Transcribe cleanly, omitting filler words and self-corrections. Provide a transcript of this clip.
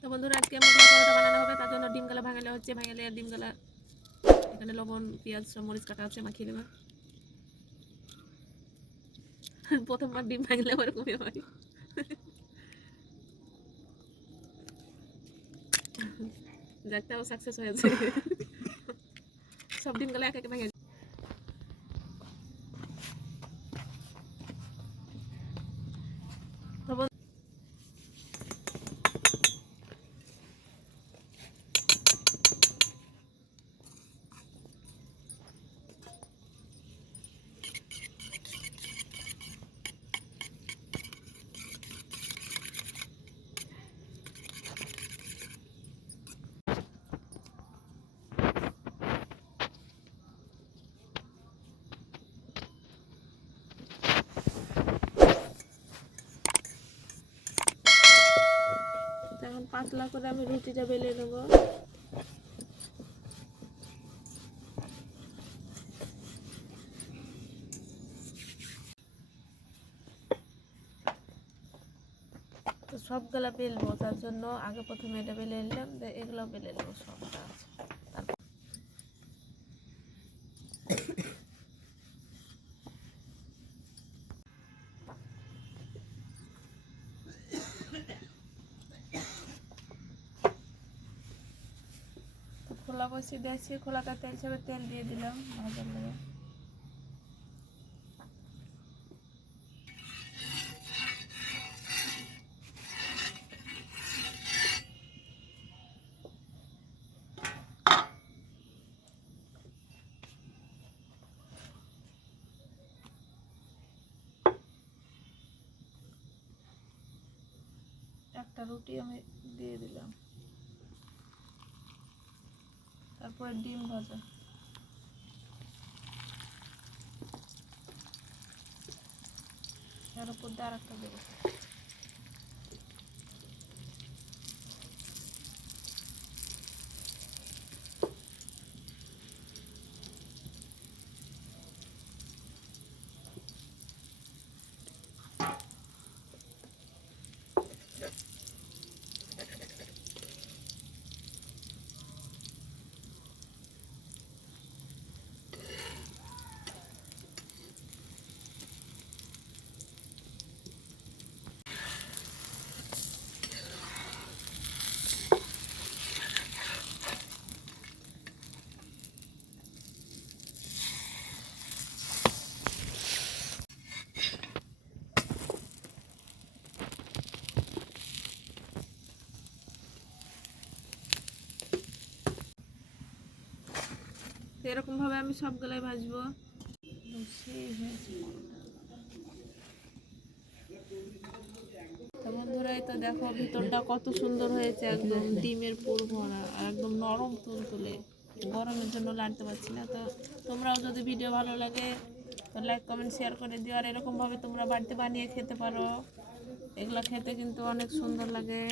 তো বন্ধুরা আজকে মোগলাই পরোটা বানানো হবে, তার জন্য ডিমগুলো ভাঙালে হচ্ছে। ভাঙালে ডিমগুলো এখানে লবণ পেঁয়াজ সব মরিচ কাটা আছে, মাখিয়ে নেবে। প্রথমবার ডিম ভাঙলে ওরকমই হয়। যাকটাও সাকসেস হয়েছে। সব ডিমগুলো এক একে ভেঙে এখন পাতলা করে আমি রুটিটা বেলে নেব। তো সবগুলা বেলবো, তার জন্য আগে প্রথমে এটা বেলে নিলাম, এগুলো বেলে নেবো সবটা। খোলা বসিয়ে দিয়েছি, খোলাটা তেল হিসেবে তেল দিয়ে দিলাম ভাজার লেগে। একটা রুটি আমি দিয়ে দিলাম, তারপরে ডিম ভাজা। এর উপর দিয়ে আর একটা দেবো। এরকম ভাবে আমি সবগুলাই ভাজবো। বন্ধুরা এই তো দেখো ভিতরটা কত সুন্দর হয়েছে, একদম ডিমের পুর ভরা, একদম নরম তুলতুলে। গরমের জন্য লাড়তে পারছি না। তো তোমরাও যদি ভিডিও ভালো লাগে তো লাইক কমেন্ট শেয়ার করে দিও, আর এরকম ভাবে তোমরা বাড়িতে বানিয়ে খেতে পারো। এগুলো খেতে কিন্তু অনেক সুন্দর লাগে।